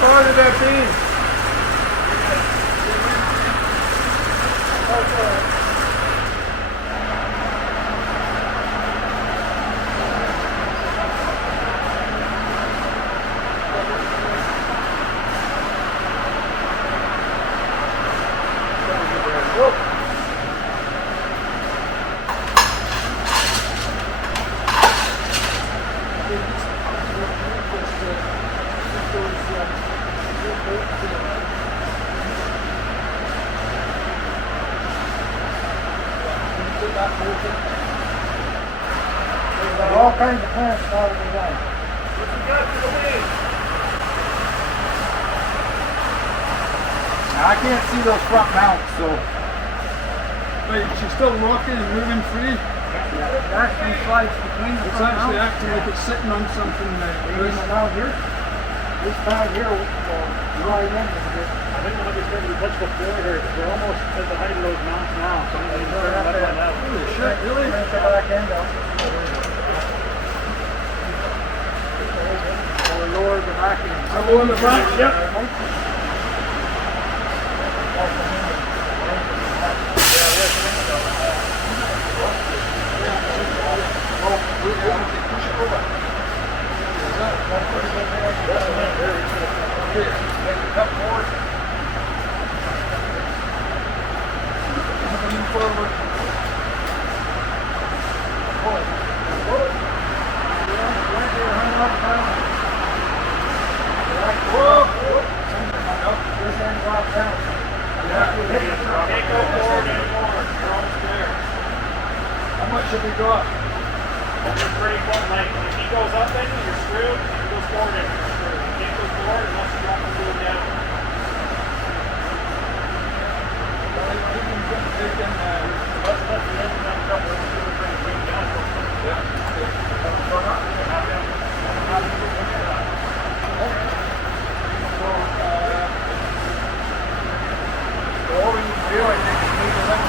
far did that be? All kinds of plants started to die. What you got for the lead? I can't see those front mounts, so. Wait, she's still rocking and moving free. Yeah, it actually slides between the It's front actually mounts. acting like it's sitting on something there. Even down here, this pad here, right in is a bit. I think when it's going to be much before here, because we're almost at the height of those mounts now. So I'm going to turn up on that. Holy shit, really? Bring the back end up. Or lower the back end. I'll go in the front, yep. How much have we got? You're pretty close. Like, if he goes up in, you're screwed. If he goes forward in, you're screwed. You can't go forward unless you want him to go down. Let's let the engine up a couple of minutes and bring it down. All we need to do, I think, is need to let it.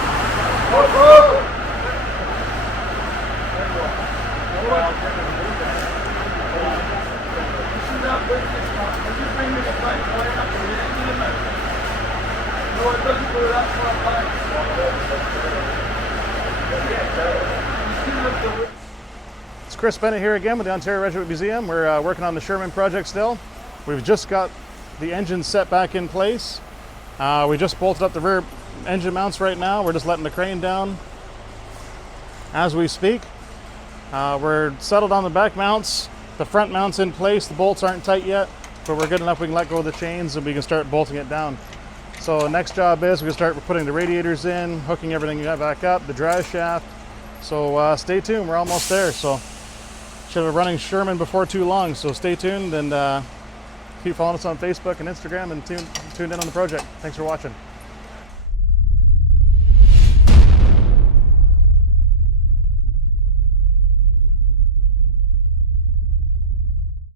No, it doesn't go that far back. It's Chris Bennett here again with the Ontario Regiment Museum. We're working on the Sherman project still. We've just got the engine set back in place. We just bolted up the rear engine mounts right now. We're just letting the crane down as we speak. We're settled on the back mounts. The front mount's in place. The bolts aren't tight yet, but we're good enough we can let go of the chains and we can start bolting it down. So the next job is we're going to start putting the radiators in, hooking everything back up, the drive shaft. So stay tuned, we're almost there. So should have running Sherman before too long, so stay tuned and keep following us on Facebook and Instagram and tuned in on the project. Thanks for watching.